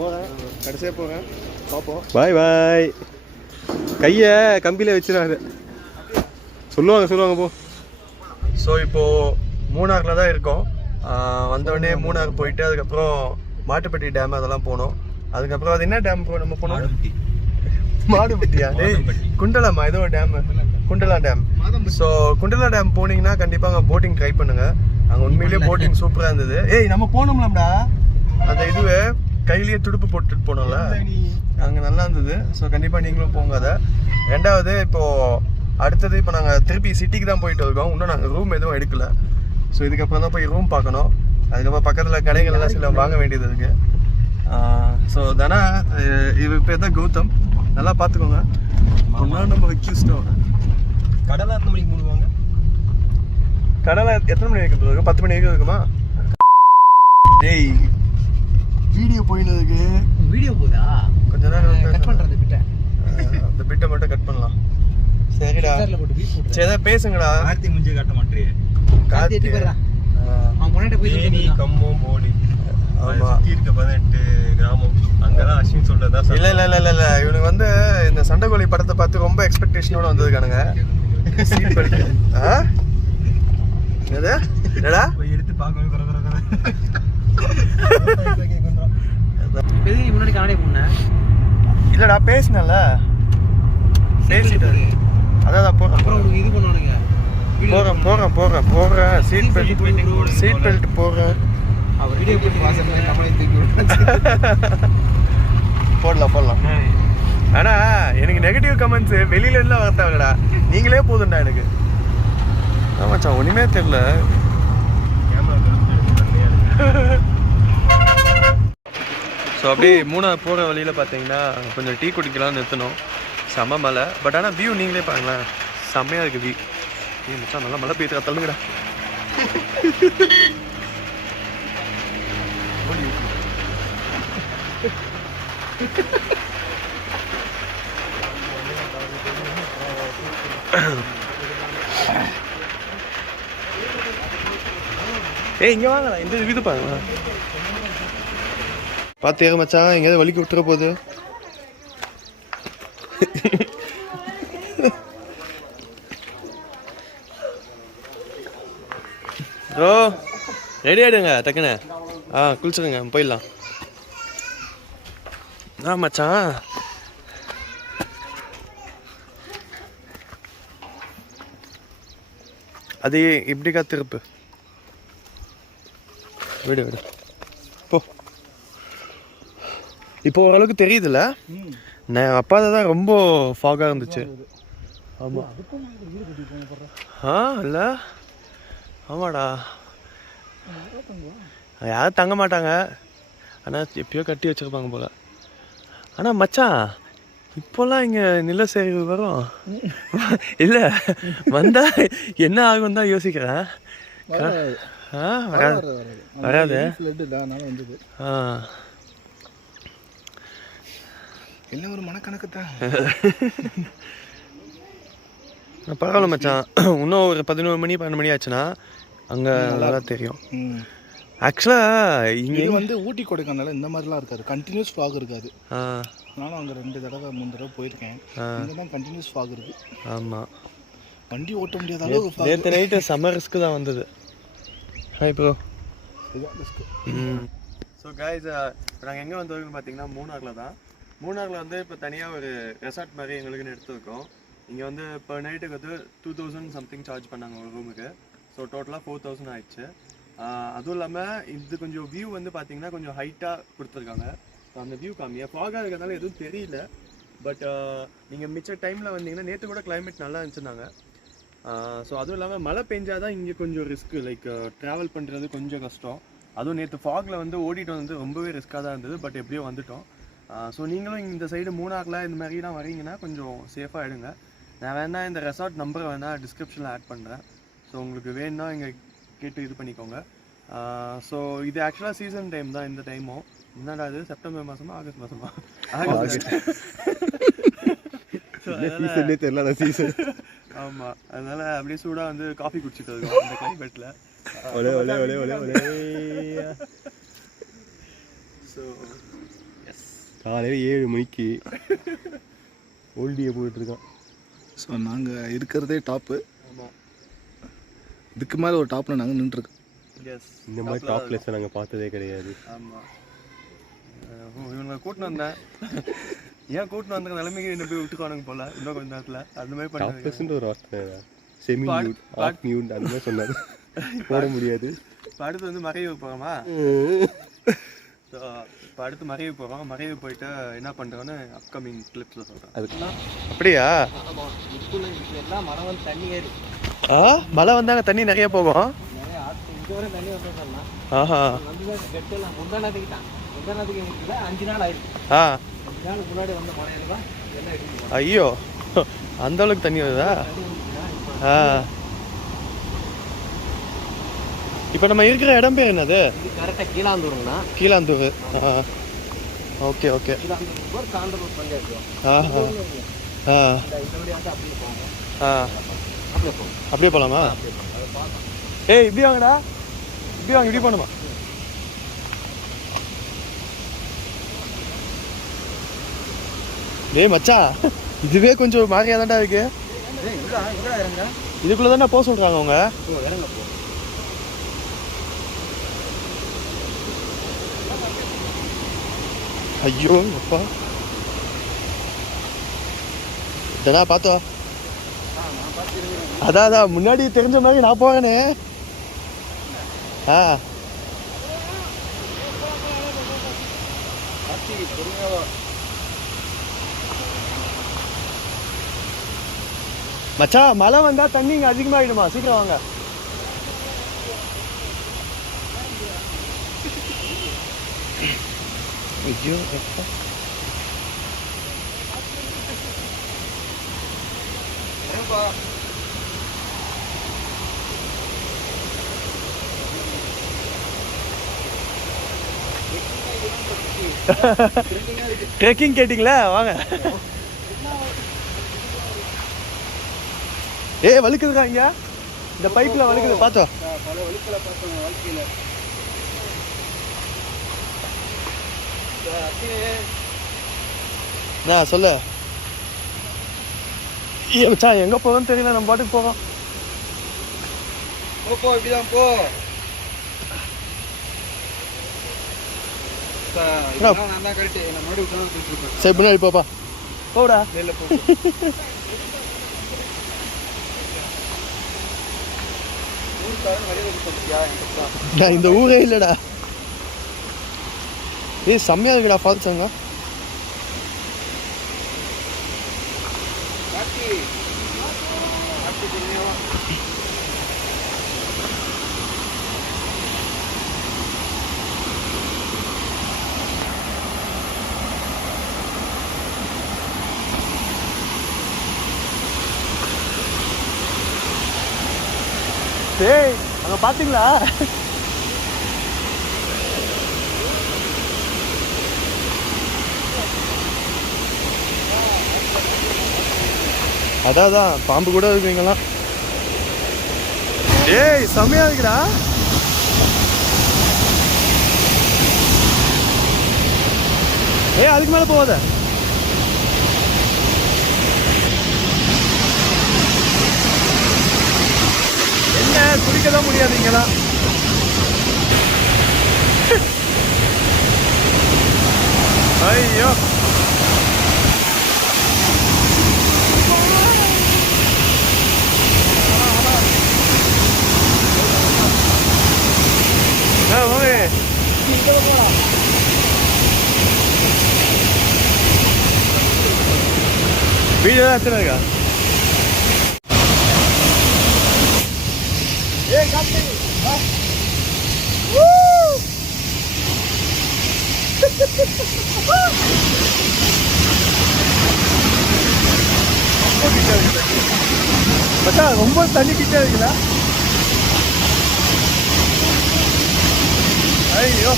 போகிறேன், கடைசியாக போகிறேன், பார்ப்போம். பாய் பாய். கையை கம்பியில் வச்சிடாது. சொல்லுவாங்க போ. ஸோ இப்போது மூணாரில் தான் இருக்கோம். வந்தோடனே மூணார் போயிட்டு அதுக்கப்புறம் மாட்டுப்பட்டி டேம் அதெல்லாம் போனோம். அதுக்கப்புறம் அது என்ன டேம் நம்ம போனோம்? மாடுபட்டியா? குண்டலாமா? ஏதோ ஒரு dam, Kundala dam. So Kundala dam போனீங்கன்னா கண்டிப்பாக அங்கே போட்டிங் ட்ரை பண்ணுங்க. அங்கே உண்மையிலேயே போட்டிங் சூப்பராக இருந்தது. ஏய் நம்ம போனோம்லாம்டா அந்த இதுவே கையிலேயே துடுப்பு போட்டுட்டு போனோம்ல, அங்கே நல்லா இருந்தது. ஸோ கண்டிப்பாக நீங்களும் போங்க. அதை ரெண்டாவது இப்போது அடுத்தது இப்போ நாங்கள் திருப்பி சிட்டிக்கு தான் போயிட்டு இருக்கோம். இன்னும் நாங்கள் ரூம் எதுவும் எடுக்கல. ஸோ இதுக்கப்புறம் தான் போய் ரூம் பார்க்கணும். அதுக்கப்புறம் பக்கத்தில் கடைகள் எல்லாம் சில வாங்க வேண்டியது இருக்குது. ஸோ தானே இவர் பேர் தான் கௌதம். நல்லா பார்த்துக்கோங்க. நம்ம வைக்கிஸ்டோம். கடலை எத்தனை மணிக்கு மூடுவாங்க? கடலை எத்தனை மணி வரைக்கும் இருக்கும்? 10 மணி வரைக்கும் இருக்குமா? டேய் வீடியோ போயினதுக்கு. வீடியோ போதா? கொஞ்ச நேரம் கட் பண்ணுறது பிட்டை. அந்த பிட்டை மட்டும் கட் பண்ணலாம். சரிடா, சரி ஏதாவது பேசுங்கடா. கார்த்தி முஞ்சி கட்ட மாட்டேறியே. கார்த்தி அவன் முன்னாடி போய் கம்மம் போடி. ஆமா, இருக்க 18 கிராமம் அங்கதான் அஸ்வின் சொல்றதா. இல்ல இவனுக்கு வந்து இந்த சண்டைக்கோழி படத்தை பார்த்து ரொம்ப எக்ஸ்பெக்டேஷனோட வந்ததுக்கானுங்க. சீட் பெல்ட் என்னடா போய் எடுத்து பார்க்கவே முன்னாடி காணே போன. இல்லடா பேசினல, பேசிட்டு அதான் அப்புறம் இது பண்ணுவானுங்க. போறேன் சீட் பெல்ட் போறேன். வீடியோ போட்டு வாசல்ல நம்மளே தூக்கி போடலாம். ஆனா எனக்கு நெகட்டிவ் கமெண்ட்ஸ் வெளியில இருந்து வரத்தாங்கடா, நீங்களே போதும்டா எனக்கு. ஆமாச்சா ஒண்ணுமே தெரியல. ஸோ அப்படியே மூணாவது போகிற வழியில் பார்த்தீங்கன்னா கொஞ்சம் டீ குடிக்கலாம்னு நிறுத்தணும். செம்ம மலை. பட் ஆனால் வியூ நீங்களே பாருங்களேன், செம்மையாக இருக்குது வியூ. மச்சான் நல்லா மழை பெய்யுறா, தள்ளுங்கடா. ஏய் இங்கே வாங்கடா, இந்த வீடு பாருங்களா. பார்த்து மச்சான், எங்கேயாவது வலிக்கு விட்டுற போகுது. ப்ரோ ரெடி ஆகிடுங்க டக்குன்னு. குளிச்சுடுங்க, போயிடலாம். மச்சான் அது இப்படிக்கா திருப்பு. விடு போ. இப்போ ஓரளவுக்கு தெரியுதுல்ல. நான் அப்பா தான் ரொம்ப ஃபாகாக இருந்துச்சு. ஆமாம் இல்லை ஆமாடா, யாரும் தங்க மாட்டாங்க. ஆனால் எப்பயோ கட்டி வச்சுருப்பாங்க போல். ஆனால் மச்சான் இப்போல்லாம் இங்கே நிலச்சரிவு வரும் இல்லை, வந்தால் என்ன ஆகும் தான் யோசிக்கிறேன். வராது. எல்லாம் ஒரு மனக்கணக்கு தான். பரவாயில்ல மச்சான், இன்னும் ஒரு 11 மணி 12 மணி ஆச்சுன்னா அங்கே நல்லா தெரியும். ஆக்சுவலாக இங்கே வந்து ஊட்டி கொடைக்கானல இந்த மாதிரிலாம் இருக்காது, கண்டினியூஸ் ஃபாக் இருக்காது. நானும் அங்கே 2 தடவை 3 தடவை போயிருக்கேன். இங்கே தான் கண்டினியூஸ் ஃபாக் இருக்கு. ஆமாம், வண்டி ஓட்ட முடியாத அளவுக்கு. நேற்று நைட்டு சம்மர் ரிஸ்க்கு தான் வந்தது. Hi bro. ஸோ கைஸ், நாங்கள் எங்கே வந்தோம்னு பார்த்தீங்கன்னா மூணாரில் தான். மூணாரில் வந்து இப்போ தனியாக ஒரு ரெசார்ட் மாதிரி எங்களுக்குன்னு எடுத்துருக்கோம். இங்கே வந்து இப்போ நைட்டுக்கு வந்து 2000 சம்திங் சார்ஜ் பண்ணாங்க ஒரு ரூமுக்கு. ஸோ டோட்டலாக 4000 ஆயிடுச்சு. அதுவும் இல்லாமல் இது கொஞ்சம் வியூ வந்து பார்த்தீங்கன்னா கொஞ்சம் ஹைட்டாக கொடுத்துருக்காங்க. ஸோ அந்த வியூ கம்மியாக ஃபாகாக இருக்கிறதுனால எதுவும் தெரியல. பட் நீங்கள் மிச்ச டைமில் வந்தீங்கன்னா நேற்று கூட கிளைமேட் நல்லா இருந்துச்சுன்னாங்க. ஸோ அதுவும் இல்லாமல் மழை பெஞ்சாதான் இங்கே கொஞ்சம் ரிஸ்க்கு, லைக் ட்ராவல் பண்ணுறது கொஞ்சம் கஷ்டம். அதுவும் நேற்று ஃபாகில் வந்து ஓடிட்டு வந்து ரொம்பவே ரிஸ்க்காக தான் இருந்தது. பட் எப்படியோ வந்துட்டோம். ஸோ நீங்களும் இந்த சைடு மூணாரில் இந்த மாதிரிலாம் வரீங்கன்னா கொஞ்சம் சேஃபாக எடுங்க. நான் வேணால் இந்த ரெசார்ட் நம்பரை வேணால் டிஸ்கிரிப்ஷனில் ஆட் பண்ணுறேன். ஸோ உங்களுக்கு வேணும்னா இங்கே கேட்டு இது பண்ணிக்கோங்க. ஸோ இது ஆக்சுவலாக சீசன் டைம் தான். இந்த டைமும் என்னடா இது செப்டம்பர் மாதமா ஆகஸ்ட் மாதமா? ஆகஸ்ட். தெரியல சீசன். ஆமாம், அதனால் அப்படியே சூடாக வந்து காஃபி குடிச்சிட்டு இருக்கோம் இந்த கிளைமேட்டில். ஸோ எஸ், காலையில் 7 மணிக்கு ஓல்டியை போயிட்டுருக்கான். ஸோ நாங்கள் இருக்கிறதே டாப்பு. ஆமாம், இதுக்கு மேலே ஒரு டாப்பில் நாங்கள் நின்றுருக்கோம். எஸ். இந்த மாதிரி டாப் பிளேஸை நாங்கள் பார்த்ததே கிடையாது. ஆமாம், இவங்களை கூட்டின்னு வந்தேன். ஏன் கூட்டின்னு வந்த நிலைமைக்கு என்ன போய் விட்டுக்கானுங்க போல இன்னும் கொஞ்ச நேரத்தில் அந்த மாதிரி டாப் பண்ணி பிளேஸ்ன்ற ஒரு வார்த்தை செமி நியூட், ஆஃப் நியூட் அந்த மாதிரி சொன்னாரு. போட முடியாது. இப்போ அடுத்து வந்து மறைவு போகிறோமா? ஸோ இப்போ அடுத்து மறைவு போகிறோம். மறைவு போயிட்டு என்ன பண்ணுறோன்னு அப்கமிங் கிளிப்ஸில் சொல்கிறேன். அதுக்குலாம் அப்படியா? எல்லாம் மழை வந்து தண்ணி ஏறி மழை வந்தாங்க, தண்ணி நிறைய போகும். நிறைய ஆற்று இங்கே வரை தண்ணி வந்ததுன்னா ஆஹா, வந்து கெட்டெல்லாம் முந்தானத்துக்கு தான். முந்தானத்துக்கு எங்களுக்கு 5 நாள் ஆயிடுச்சு. ஆ 5 நாள் முன்னாடி வந்த மழையில தான் எல்லாம் எடுத்து ஐயோ, அந்த அளவுக்கு தண்ணி வருதா? தண்ணி வந்துச்சுன்னா இப்போ ஆ, இப்போ நம்ம இருக்கிற இடம் பேர் என்னது? இது கரெக்டாக கீழாந்தூருங்கண்ணா. கீழாந்தூர். Okay okay. கீழாந்தூருக்கு ஒரு காண்டலூர் பஞ்சாயத்து. ஆஹா, ஆ இந்த வழியாக அப்படியே போங்க. ஆ, அப்படியே போங்க. அப்படியே போகலாமா? அப்படியே போங்க. அதை பார்த்தோம். ஏய் இப்படி வாங்கடா, இப்படி வாங்க, இப்படி போகணுமா? டேய் மச்சான், இதுவே கொஞ்சம் மாதிரியா தான்டா இருக்கு. இங்கே இறங்க. இதுக்குள்ள தானே போக சொல்றாங்க அவங்க. போ இறங்க போ. ஐயோ அப்பா, இதடா பார்த்தோ. நான் பார்த்துருக்கேன். அதான் முன்னாடி தெரிஞ்ச மாதிரி நான் போறேனே. ஆ பார்த்து பொறுமையாக மச்சான், மழை வந்தா தண்ணி இங்க அதிகமாகிடுமா? சீக்கிரம் வாங்க. ஐயோ அப்பா. ட்ரெக்கிங் கேட்டிங்களா? வாங்க. ஏய் வழுக்குதுக்கா இங்க, இந்த பைப்ல வழுக்குது பார்த்தோ. பல வழிகளை பார்த்தோம் வாழ்க்கையில். நான் சொல்லு. ஏ மச்சான், எங்க போறோம்னு தெரியல, நம்ம பாட்டுக்கு போறோம். போ இப்படிதான் போ. நான் தான் கரெக்டு. நான் முன்னாடி விட்டு சரி முன்னாடி போப்பா, போடா. வெளில போ. ஊருக்காரன் வெளியே கொடுத்தியா? நான் இந்த ஊரே இல்லடா. ஏய் செம்மையா இருக்குடா ஃபால்ஸ் அங்க. காட்டி காட்டி தெரியுமா? ஏய் அங்க பாத்தீங்களா? அதான் பாம்பு கூட இருக்குங்களாம். ஏய் செம்மையா இருக்குடா. ஏய் அதுக்கு மேல போகாத. என்ன குடிக்கதான் முடியாதுங்களா? ஐயோ வீடியோ தான் எத்தனை இருக்கா? மச்சான் ரொம்ப தண்ணி கிட்ட இருக்குல்ல? ஐயோ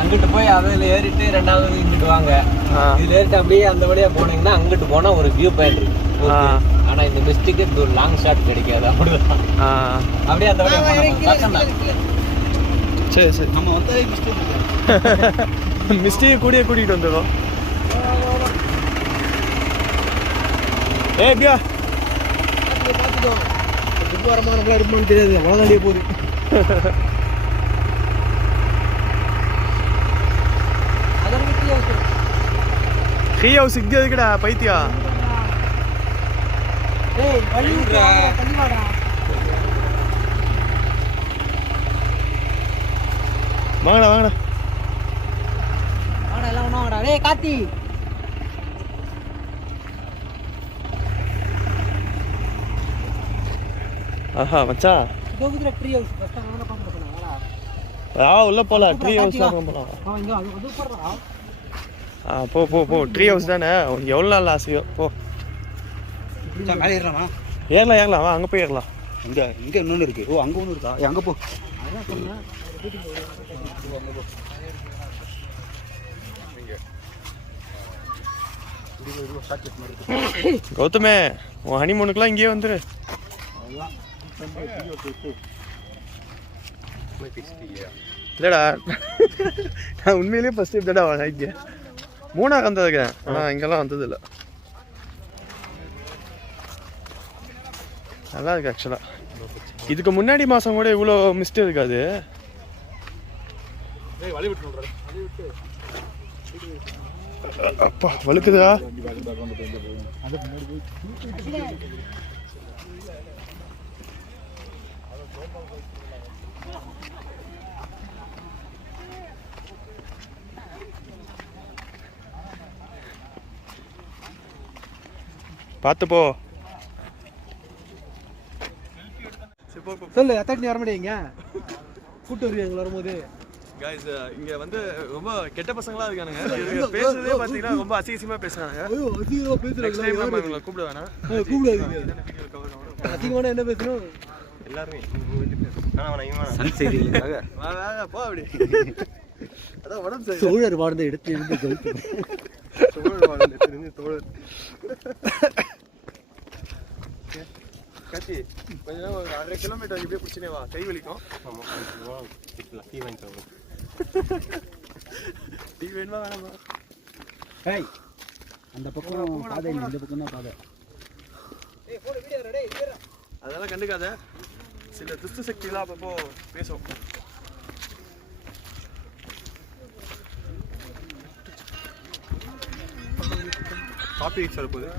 அங்கிட்டு போய் அதில் ஏறிட்டு ரெண்டாவது இங்கிட்டு வாங்க. இதுல ஏறிட்டு அப்படியே அந்த வழியா போனீங்கன்னா அங்கிட்டு போனா ஒரு வியூ பாயிண்ட் இருக்கு. ஆனா இந்த மிஸ்டேக்கு ஒரு லாங் ஷாட் கிடைக்காது அப்படிதான். அப்படியே அந்த சரி சரி நம்ம வந்து மிஸ்டேக் மிஸ்டேக் கூட்டிகிட்டு வந்துடும். எப்படியா பார்த்துக்கோ துப்பாரமாக நம்மளா எடுப்போம்னு தெரியாது, அவ்வளோதாண்டியே போகுது. ட்ரீ ஹவுஸ் இங்கே இருக்குடா பைத்தியா. வாங்கடா வாங்கடா. காத்தி ஆஹா மச்சான் ட்ரீ ஹவுஸ் உள்ள போலாம். ட்ரீ ஹவுஸ் போலாம். போ போ போ. ட்ரீ ஹவுஸ் தானே உனக்கு எவ்வளோ நாள் ஆசையோ போ. மேலே ஏறலாமா? ஏறலாம் ஏறலாம், வா அங்கே போய் ஏறலாம். இங்கே இன்னொன்று இருக்குது. ஓ அங்கே ஒன்று இருக்கா? அங்கே போ. கௌதமே உன் ஹனிமூனுக்குலாம் இங்கேயே வந்துரு. இல்லடா நான் உண்மையிலேயே ஃபர்ஸ்ட் டைம் தான்டா வரேன் இங்கே. மூணாக வந்ததுக்கேன், ஆனால் இங்கெல்லாம் வந்தது இல்லை. நல்லா இருக்கு ஆக்சுவலாக. இதுக்கு முன்னாடி மாதம் கூட இவ்வளோ மிஸ்டேக் இருக்காது. அப்பா வழுக்குதா. பார்த்து போ. சொல்லு அத்தாட்டி வர மாட்டேங்க கூட்டு வருவீங்க வரும்போது. கைஸ் இங்க வந்து ரொம்ப கெட்ட பசங்களா இருக்கானுங்க. இவங்க பேசுறதே பாத்தீங்கன்னா ரொம்ப அசிங்கமா பேசுறாங்க. ஐயோ அதிகமா பேசுறாங்க. நம்ம இவங்களை கூப்பிட வேணாம். கூப்பிடாதீங்க. அதிகமான என்ன பேசணும்? எல்லாரும் சன் செய்திகளுக்காக வா போ அப்படி. அதான் உடம்பு சரி. சோழர் வாழ்ந்த இடத்துல இருந்து கவுத்து. சோழர் வாழ்ந்த இடத்துல இருந்து தோழர். கத்தி கொஞ்சம் ஒரு 1.5 கிலோமீட்டர் இப்படியே பிடிச்சினே வா, கை வலிக்கும். டீ வாங்கிட்டு டீ வேணுமா வேணாமா? ஏய் அந்த பக்கம் பாதை இல்லை, இந்த பக்கம் தான் பாதை. அதெல்லாம் கண்டுக்காத. சில துஷ்ட சக்திலாம் அப்பப்போ பேசும். காப்பி சொல்ல போகுது.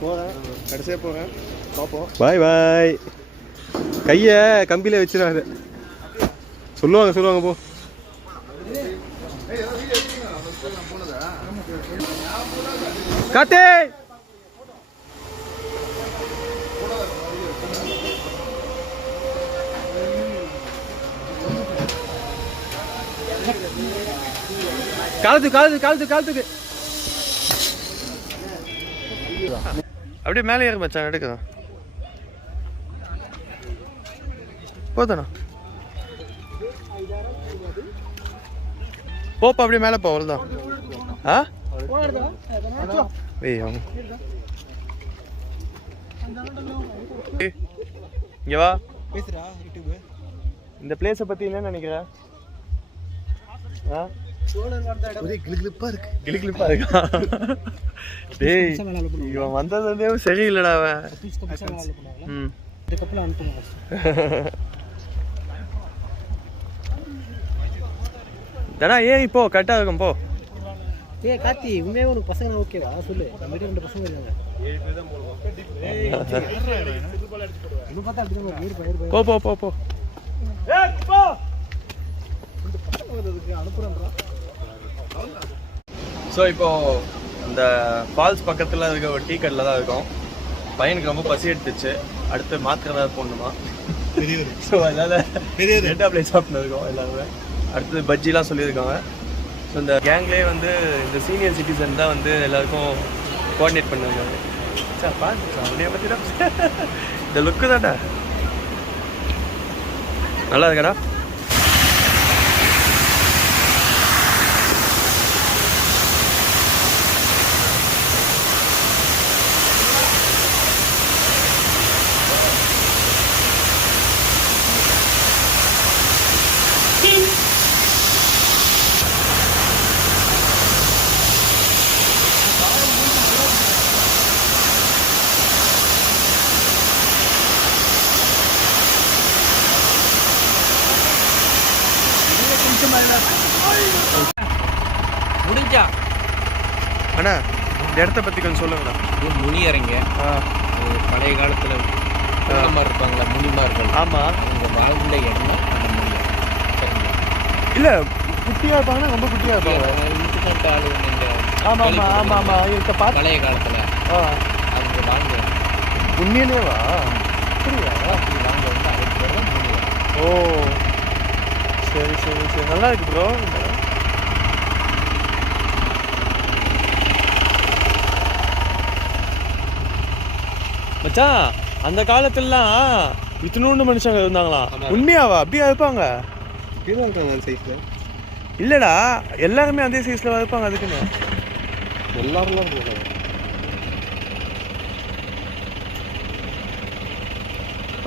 போகிறேன், கடைசியாக போகிறேன், பார்ப்போம். பாய் பாய். கையை கம்பியில் வச்சிடாது. சொல்லுவாங்க போ. காத்தே காலத்துக்கு அப்படியே மேலே ஏற மச்சான், எடுக்குதான் போதானா? போப்பா அப்படியே மேலே போ, அவ்வளோதான். ஆ ஏய் அவங்க இங்கே வா. பேசுறா யூடியூப். இந்த பிளேஸை பற்றி என்ன நினைக்கிற? ஆ ஒரே கிளிகிளிப்பா இருக்கு. கிளிகிளிப்பா இருக்கா? டேய் இவன் வந்தது வந்து சரியில்லடா அவன். ம் இதுக்கப்புறம் அனுப்புங்க. தடா ஏன் இப்போ கரெக்டாக இருக்கும் போ. ஏய் கார்த்தி உண்மையாக உனக்கு பசங்க ஓகேவா சொல்லு. நம்ம வீட்டு 2 பசங்க இருக்காங்க. போ போ போ போ. ஸோ இப்போ இந்த ஃபால்ஸ் பக்கத்தில் இருக்க ஒரு டீ கடையில் தான் இருக்கோம். பையனுக்கு ரொம்ப பசி எடுத்துச்சு. அடுத்து மாத்திரை ஏதாவது போடணுமா? ஸோ அதனால் ரெண்டா பிளேட் சாப்பிட்டு இருக்கோம் எல்லாருமே. அடுத்தது பஜ்ஜிலாம் சொல்லியிருக்காங்க. ஸோ இந்த கேங்லேயே வந்து இந்த சீனியர் சிட்டிசன் தான் வந்து எல்லாருக்கும் கோஆர்டினேட் பண்ணிருக்காங்க. சார் பார்த்து அப்படியே பற்றி தான் இந்த லுக்கு தானே நல்லா இருக்கடா. அண்ணா இந்த இடத்த பற்றி கொஞ்சம் சொல்லுங்கண்ணா. இது முனியறைங்க. இது பழைய காலத்தில் மாதிரி இருப்பாங்களா முனிமார்கள். ஆமாம், அவங்க வாழ்ந்த இடம் தான் அந்த முனியர். சரிங்களா? இல்லை குட்டியாக இருப்பாங்கன்னா ரொம்ப குட்டியாக இருப்பாங்க. இன்சிடென்ட் ஆளு நீங்கள் ஆமாம் ஆமாம் ஆமாம் ஆமாம் இருக்க பார்த்து. பழைய காலத்தில் அவங்க வாழ்ந்த இடம். உண்மையிலேவா? அப்படியா? அப்படி வாழ்ந்த வந்து அதுக்கு பேர் தான் முனியர். ஓ சரி சரி சரி, நல்லா இருக்கு ப்ரோ. மச்சான் அந்த காலத்துலலாம் இத்தினூண்டு மனுஷங்க இருந்தாங்களா? உண்மையாவா? அப்படியா இருப்பாங்க? இப்படிதான் இருக்காங்க அந்த சைஸில். இல்லைடா, எல்லாருமே அதே சைஸில் இருப்பாங்க. அதுக்குன்னு எல்லாரும்லாம் இருக்காங்க.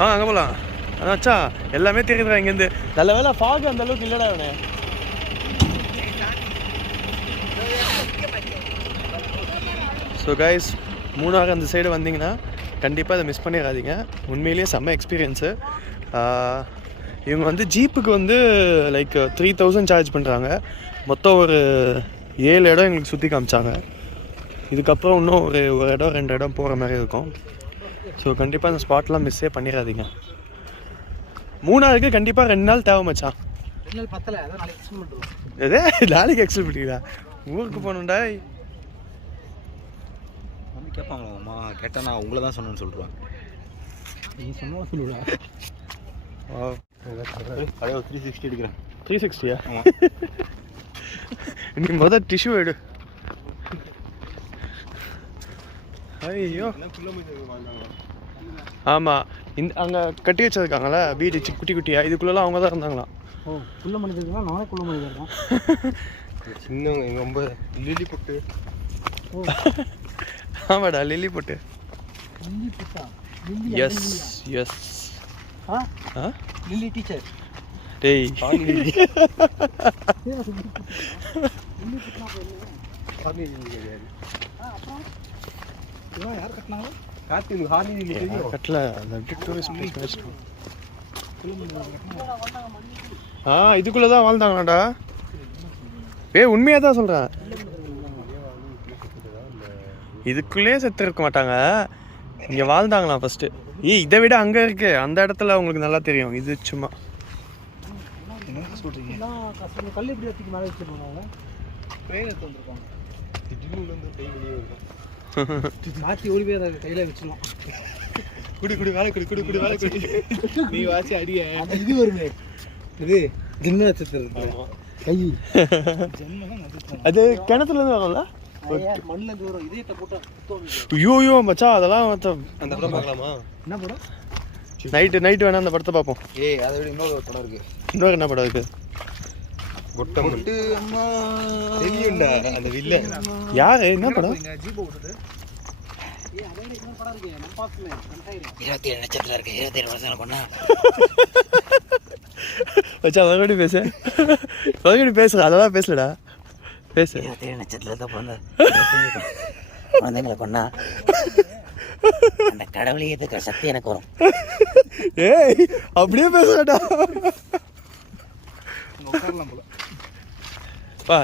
அங்கே போகலாம். அதாச்சா எல்லாமே தெரியுதுடா இங்கேருந்து. நல்ல வேலை ஃபாக் அந்த அளவுக்கு இல்லைடா இவனே. ஸோ கைஸ், மூணாறு அந்த சைடு வந்தீங்கன்னா கண்டிப்பாக அதை மிஸ் பண்ணிடாதீங்க. உண்மையிலேயே செம்ம எக்ஸ்பீரியன்ஸு. இவங்க வந்து ஜீப்புக்கு வந்து லைக் 3000 சார்ஜ் பண்ணுறாங்க. மொத்தம் ஒரு 7 இடம் எங்களுக்கு சுற்றி காமிச்சாங்க. இதுக்கப்புறம் இன்னும் ஒரு இடம் 2 இடம் போகிற மாதிரி இருக்கும். ஸோ கண்டிப்பாக அந்த ஸ்பாட்லாம் மிஸ்ஸே பண்ணிடாதீங்க. மூணாருக்கு கண்டிப்பாக 2 நாள் தேவை மச்சான். 2 நாள் பத்தலை, அதான் நாளைக்கு எக்ஸ்டெண்ட் பண்ணுறோம். எதே நாளைக்கு எக்ஸ்டெண்ட் பண்ணிக்கிறா? ஊருக்கு போகணுண்டா. வந்து கேட்பாங்களா அம்மா? கேட்டால் நான் உங்களை தான் சொன்னேன்னு சொல்லிடுவேன். நீ சொன்னா சொல்லுடா. அப்படியே 360 எடுக்கிறேன். 360யா? நீ முதல் டிஷ்யூ எடு. ஐயோ ஆமாம், இந்த அங்கே கட்டி வச்சிருக்காங்களே வீடு குட்டி குட்டியா, இதுக்குள்ளெல்லாம் அவங்க தான் இருந்தாங்களாம். ஓ, குள்ள மனிதர்கள் நானே குள்ள மனிதர் தான். சின்ன ரொம்ப லில்லி புட்டு. ஆமாடா, லில்லி போட்டு. லில்லி புட்டா? Yes yes. Lily teacher. டேய் லில்லி புட்டா போய் யார் கட்டினாங்க? கட்டல, அந்த டூரிஸ்ட் பிளேஸ் வச்சிருக்கோம். இதுக்குள்ளே தான் வாழ்ந்தாங்களாடா. உண்மையாக தான் சொல்கிறேன். இதுக்குள்ளேயே செத்து இருக்க மாட்டாங்க, இங்கே வாழ்ந்தாங்களாம் ஃபஸ்ட்டு. இதை விட அங்கே இருக்கு அந்த இடத்துல உங்களுக்கு நல்லா தெரியும். இது சும்மா சொல்கிறீங்க. கல் எப்படி வச்சுக்கு மேலே வச்சுட்டு போனாங்க? ட்ரெயின் எடுத்து வந்துருப்பாங்க. திடீர்னு வந்து கை வெளியே இருக்கும். மாற்றி ஓடி போய் அதை கையில் வச்சிடலாம். குடி வேலை குடி வேலை குடி. நீ வாசி அடிய அந்த இது வருமே, இது ஜென்ம நட்சத்திரம் கை ஜென்மம் நட்சத்திரம். அது கிணத்துலேருந்து வரும்ல, மண்ணில் இருந்து வரும். இதயத்தை போட்டு ஐயோ மச்சான் அதெல்லாம் அந்த படம் பார்க்கலாமா? என்ன படம்? நைட்டு வேணா அந்த படத்தை பார்ப்போம். அதை விட இன்னொரு படம் இருக்கு. இன்னொரு என்ன படம் இருக்கு? பொட்டு அம்மா தெரியும்டா அந்த வில்ல. யாரு? என்ன படம்? ஜீப்பை விட்டுட்டு 27 நட்சத்திரம் இருக்கு. 27 வருஷம் கொண்டா வச்சா மறுபடியும் பேசு. மறுபடியும் பேசுற, அதெல்லாம் பேசலடா, பேசு. 27 நட்சத்திரத்தை பிறந்த குழந்தைங்களை கொண்டா அந்த கடவுளையே இருக்கிற சக்தி எனக்கு வரும். ஏய் அப்படியே பேசுறடா. உட்காரலாம் போல.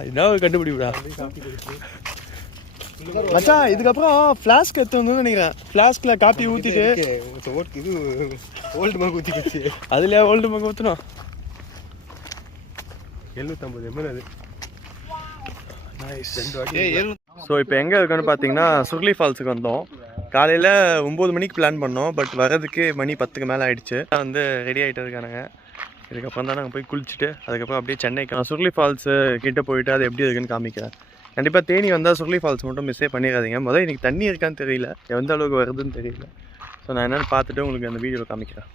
என்ன ஒரு கண்டுபிடிப்பா மச்சான். இதுக்கப்புறம் ஃப்ளாஸ்க் எடுத்து வந்து நினைக்கிறேன். ஃப்ளாஸ்கில் காப்பி ஊற்றிட்டு இது ஓல்டு மग ஊற்றி வச்சு அதுலேயே ஓல்டு மग ஊற்றணும். 750 ml அது. ஸோ இப்போ எங்கே இருக்குன்னு பார்த்தீங்கன்னா சுர்லி ஃபால்ஸுக்கு வந்தோம். காலையில் 9 மணிக்கு பிளான் பண்ணோம், பட் வர்றதுக்கு மணி 10க்கு மேலே ஆகிடுச்சு. வந்து ரெடி ஆகிட்டு இருக்கானுங்க. இதுக்கப்புறம் தான் நாங்கள் போய் குளிச்சுட்டு அதுக்கப்புறம் அப்படியே சென்னைக்கு சுர்லி ஃபால்ஸு கிட்டே போயிட்டு அது எப்படி இருக்குன்னு காமிக்கிறேன். கண்டிப்பாக தேனி வந்தால் சுர்லி ஃபால்ஸ் மட்டும் மிஸ்ஸே பண்ணிடாதீங்க. முதல் இன்றைக்கி தண்ணி இருக்கான்னு தெரியல, எந்த அளவுக்கு வருதுன்னு தெரியல. ஸோ நான் என்னென்னு பார்த்துட்டு உங்களுக்கு அந்த வீடியோவில் காமிக்கிறேன்.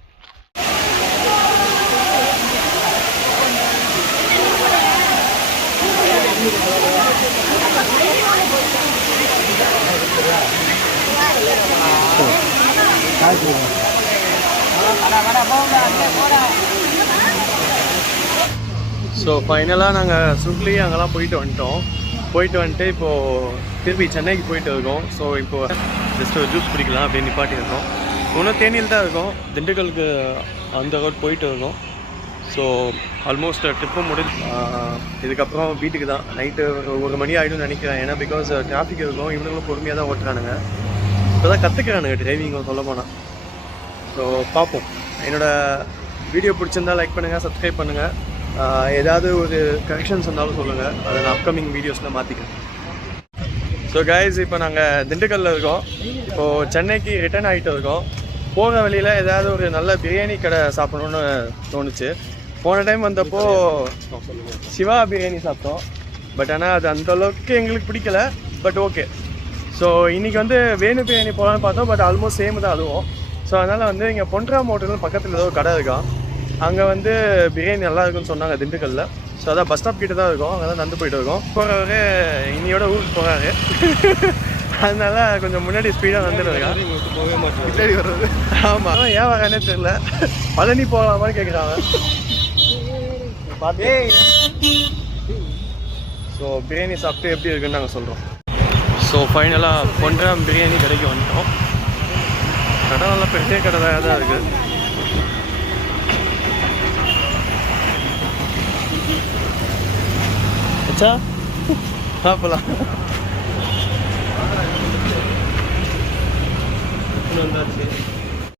ஸோ ஃபைனலாக நாங்கள் சுர்லி அங்கெல்லாம் போயிட்டு வந்துட்டு இப்போது திருப்பி சென்னைக்கு போயிட்டு இருக்கோம். ஸோ இப்போது ஜஸ்ட் ஒரு ஜூஸ் குடிக்கலாம் அப்படின்னு நிப்பாட்டி இருக்கோம். இன்னும் தேனியில் தான் இருக்கோம், திண்டுக்கலுக்கு அந்த ரோட் போயிட்டு இருக்கோம். ஸோ ஆல்மோஸ்ட் ட்ரிப்பும் இதுக்கப்புறம் வீட்டுக்கு தான். நைட்டு ஒரு மணி ஆகிடும்னு நினைக்கிறேன். ஏன்னா பிகாஸ் டிராஃபிக் இருக்கும், இவனுங்களும் பொறுமையாக தான் ஓட்டுறானுங்க. இப்போ தான் கற்றுக்கிறானுங்க டிரைவிங் சொல்ல போனால். ஸோ பார்ப்போம். என்னோடய வீடியோ பிடிச்சிருந்தா லைக் பண்ணுங்கள், சப்ஸ்கிரைப் பண்ணுங்கள். ஏதாவது ஒரு கரெக்ஷன்ஸ் இருந்தாலும் சொல்லுங்கள், அதை நான் அப்கமிங் வீடியோஸில் மாற்றிக்கிறேன். ஸோ கைஸ், இப்போ நாங்கள் திண்டுக்கல்லில் இருக்கோம். இப்போது சென்னைக்கு ரிட்டர்ன் ஆகிட்டு இருக்கோம். போகிற வழியில் ஏதாவது ஒரு நல்ல பிரியாணி கடை சாப்பிடணுன்னு தோணுச்சு. போன டைம் வந்தப்போ சிவா பிரியாணி சாப்பிட்டோம். பட் ஆனால் அது அந்தளவுக்கு எங்களுக்கு பிடிக்கல. But okay. ஸோ இன்றைக்கி வந்து வேணு பிரியாணி போகலான்னு பார்த்தோம். பட் ஆல்மோஸ்ட் சேம் தான் அதுவும். ஸோ அதனால் வந்து இங்கே பொன்ராம் ஹோட்டல் பக்கத்தில் ஏதோ ஒரு கடை இருக்கான். அங்கே வந்து பிரியாணி நல்லா இருக்குன்னு சொன்னாங்க திண்டுக்கல்லில். ஸோ அதான் பஸ் ஸ்டாப் கிட்ட தான் இருக்கும். அங்கே தான் நடந்து போயிட்டு இருக்கோம். போகிறவரு இன்னையோட ஊருக்கு போகிறாரு. அதனால கொஞ்சம் முன்னாடி ஸ்பீடாக வந்துட்டு இருக்கான். போகவே மாட்டேன். பின்னாடி வர்றது. ஆமாம், ஏன் வரானே தெரியல. பழனி போகலாமான்னு கேட்குறாங்க. பார்த்து ஸோ பிரியாணி சாப்பிட்டு எப்படி இருக்குன்னு நாங்கள் சொல்கிறோம். ஸோ ஃபைனலாக பொன்ராம் பிரியாணி கடைக்கு வந்துட்டோம். கடை நல்லா பெரிய கடை தான் இருக்குது. அச்சா சாப்பிடலாம்.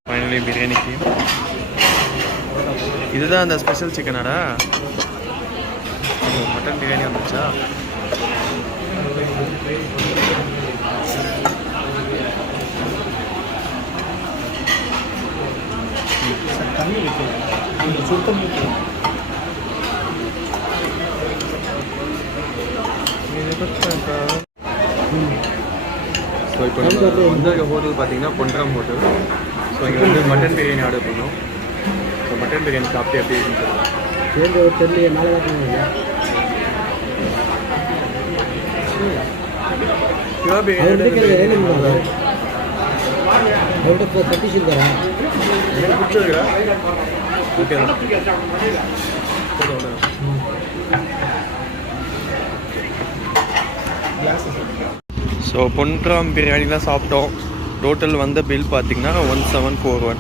ஃபைனலி பிரியாணிக்கு இதுதான் அந்த ஸ்பெஷல் சிக்கனாடா. மட்டன் பிரியாணி வந்துச்சா? ஸோ இப்போ நம்ம வந்திருக்க ஹோட்டல் பார்த்தீங்கன்னா பொன்ராம் ஹோட்டல். ஸோ இங்கே வந்து மட்டன் பிரியாணி ஆர்டர் பண்ணோம். ஸோ மட்டன் பிரியாணி சாப்பிட்டு எப்படி சிவா பிரியாணி பிடிச்சிருக்கா? ஓகே தான். ஸோ பொன்ராம் பிரியாணி தான் சாப்பிட்டோம். டோட்டல் வந்த பில் பார்த்திங்கன்னா 1741.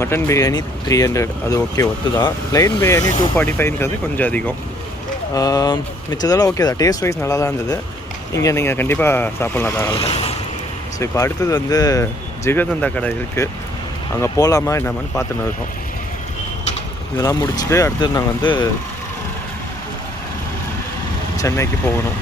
மட்டன் பிரியாணி 300. அது ஓகே, ஒத்து தான். ப்ளைன் பிரியாணி 245ன்றது கொஞ்சம் அதிகம். மிச்சதெல்லாம் ஓகே தான். டேஸ்ட் வைஸ் நல்லா தான் இருந்தது. இங்கே நீங்கள் கண்டிப்பாக சாப்பிட்லாம் தாராளமாக. ஸோ இப்போ அடுத்தது வந்து ஜிகர்தண்டா கடை இருக்குது. அங்கே போகலாமா என்னமான்னு பார்த்துன்னு இருக்கோம். இதெல்லாம் முடிச்சுட்டு அடுத்தது நாங்கள் வந்து சென்னைக்கு போகணும்.